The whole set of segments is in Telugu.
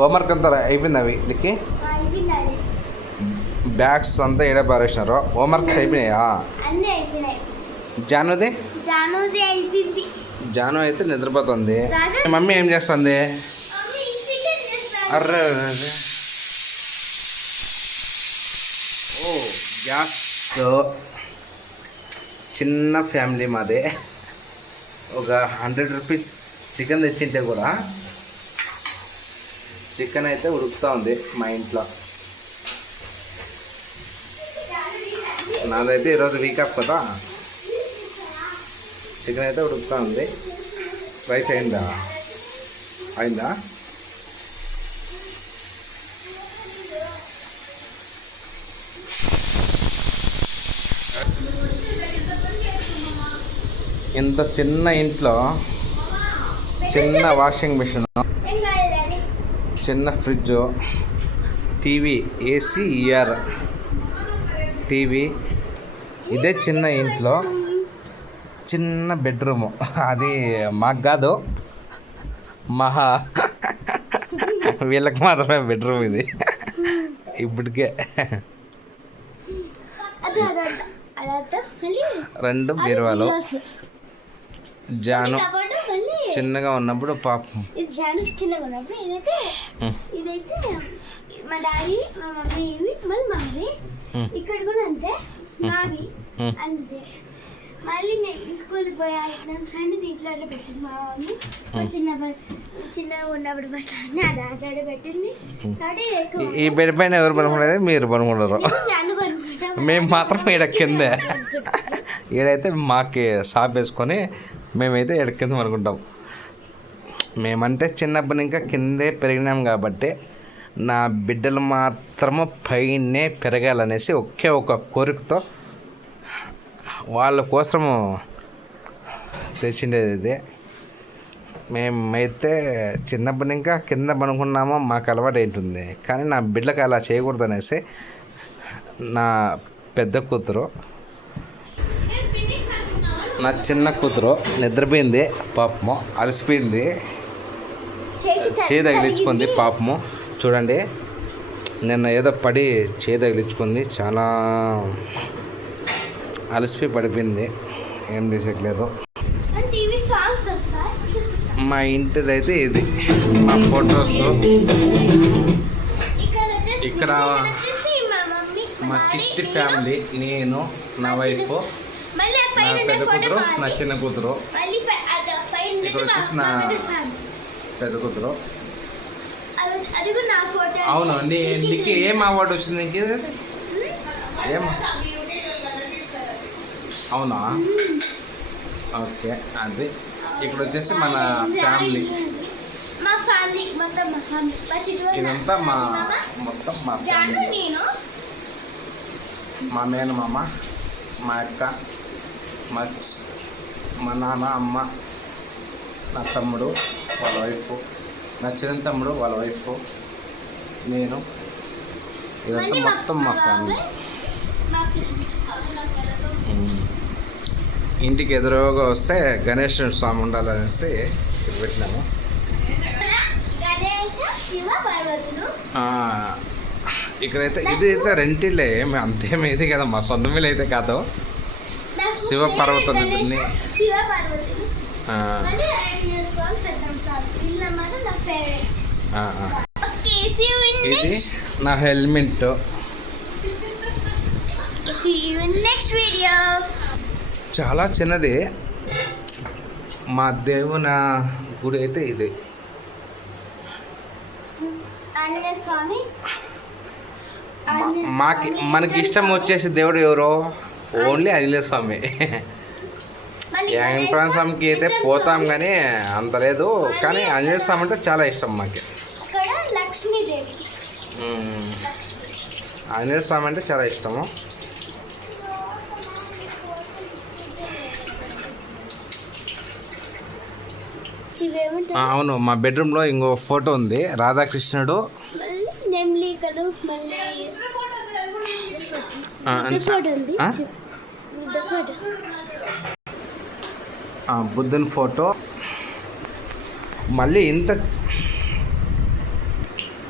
హోంవర్క్ అంతా అయిపోయింది అవి నీకు బ్యాగ్స్ అంతా ఏడా పారేసినారు హోంవర్క్స్ అయిపోయినాయా జానుది జాను అయితే నిద్రపోతుంది మమ్మీ ఏం చేస్తుంది అర్రే ఓ గ్యాస్ చిన్న ఫ్యామిలీ మాదే ఒక 100 రూపీస్ చికెన్ తెచ్చింటే కూడా చికెన్ అయితే ఉడుకుతూ ఉంది మా ఇంట్లో నాదైతే ఈరోజు వీక్ ఆఫ్ కదా చికెన్ అయితే ఉడుకుతూ ఉంది రైస్ అయిందా ఇంత చిన్న ఇంట్లో చిన్న వాషింగ్ మిషన్ చిన్న fridge TV AC year TV ఇదే చిన్న ఇంట్లో చిన్న బెడ్రూము అది మాకు కాదు వీళ్ళకి మాత్రమే బెడ్రూమ్ ఇది ఇప్పటికే 2 బీరువాలు జాను చిన్నగా ఉన్నప్పుడు పాపం ఇదైతే మా డాడీ మా మమ్మీ మళ్ళీ మమ్మీ ఇక్కడ కూడా అంతే మావి అంతే మళ్ళీ మేము స్కూల్కి పోయి ఎగ్జామ్స్ అన్ని దీంట్లో పెట్టింది మా మమ్మీ చిన్నగా ఉన్నప్పుడు బట్టలన్నీ అది పెట్టింది ఈ బెడ్ పైన ఎవరు పనుకోలేదు మీరు పనుకుంటారు మేము మాత్రం ఈడ కిందే ఈడైతే మాకి షాప్ వేసుకొని మేమైతే ఈడ కింద పనుకుంటాం మేమంటే చిన్నప్పటి ఇంకా కిందే పెరిగినాం కాబట్టి నా బిడ్డలు మాత్రము పైనే పెరగాలనేసి ఒకే ఒక కోరికతో వాళ్ళ కోసము తెచ్చిండేది ఇది మేమైతే చిన్నప్పటి ఇంకా కింద పనుకున్నామో మాకు అలవాటు ఏంటుంది కానీ నా బిడ్డలకు అలా చేయకూడదు అనేసి నా పెద్ద కూతురు నా చిన్న కూతురు నిద్రపోయింది పాపము అలసిపోయింది చేయి తగిలించుకుంది పాపము చూడండి నిన్న ఏదో పడి చేయి తగిలించుకుంది చాలా అలసిపోయి పడిపోయింది ఏం చేసేట్లేదు మా ఇంటిదైతే ఇది మా ఫొటోస్ ఇక్కడ మా చిట్టి ఫ్యామిలీ నేను నా వైఫ్ నా పెద్ద కూతురు నా చిన్న కూతురు ఇక్కడ వచ్చేసి నా పెద్ద కూతురు అవును నీకు ఏం అవార్డు వచ్చింది నీకు ఏం అవునా ఓకే అది ఇక్కడ వచ్చేసి మన ఫ్యామిలీ ఇదంతా మొత్తం మా ఫ్యామిలీ మా మేనమామ మా అక్క మా నాన్న అమ్మ నా తమ్ముడు వాళ్ళ వైఫ్ నా చిన్న తమ్ముడు వాళ్ళ వైఫ్ నేను ఇదంతా మొత్తం మా ఫ్యామిలీ ఇంటికి ఎదురుగా వస్తే గణేశ్వర స్వామి ఉండాలనేసి ఇక్కడ పెట్టినాము ఇక్కడైతే ఇది అయితే రెంటిలే అంతేమి ఇది కదా మా సొంత వీళ్ళు అయితే కాదు శివ పార్వతులు ఇది నా హెల్మెట్ చాలా చిన్నది మా దేవుని గుడి అయితే ఇది మనకి ఇష్టం వచ్చేసి దేవుడు ఎవరో ఓన్లీ ఆంజనేయ స్వామి వెంకటరమణ స్వామికి అయితే పోతాం కానీ అంత లేదు కానీ ఆంజనేయ స్వామి అంటే చాలా ఇష్టం మాకు ఆంజనేయ స్వామి అంటే చాలా ఇష్టము అవును మా బెడ్రూమ్లో ఇంకో ఫోటో ఉంది రాధాకృష్ణుడు బుద్ధుని ఫోటో మళ్ళీ ఇంత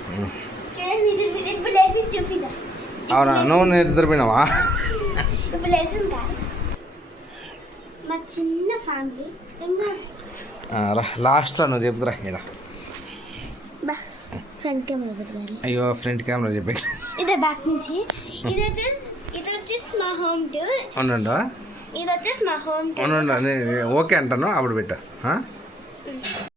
చూపిద్దాం. అవునా నువ్వు నిద్రపోయినావా? ఇప్పుడు లెసన్ కాదు, మా చిన్న ఫ్యామిలీ ఇంకా రా లాస్ట్లో నువ్వు చెప్తురా ఇలా. బా ఫ్రంట్ కెమెరా పెట్టుకోవాలి. అయ్యో ఫ్రంట్ కెమెరా చెప్పి ఇదే బ్యాక్ నుంచి. ఇది వచ్చేసి మా హోమ్ టూర్. ఉండు ఇది వచ్చేసి మా హోమ్ టూర్. ఉండు ఓకే అంటాను అప్పుడు పెట్టా.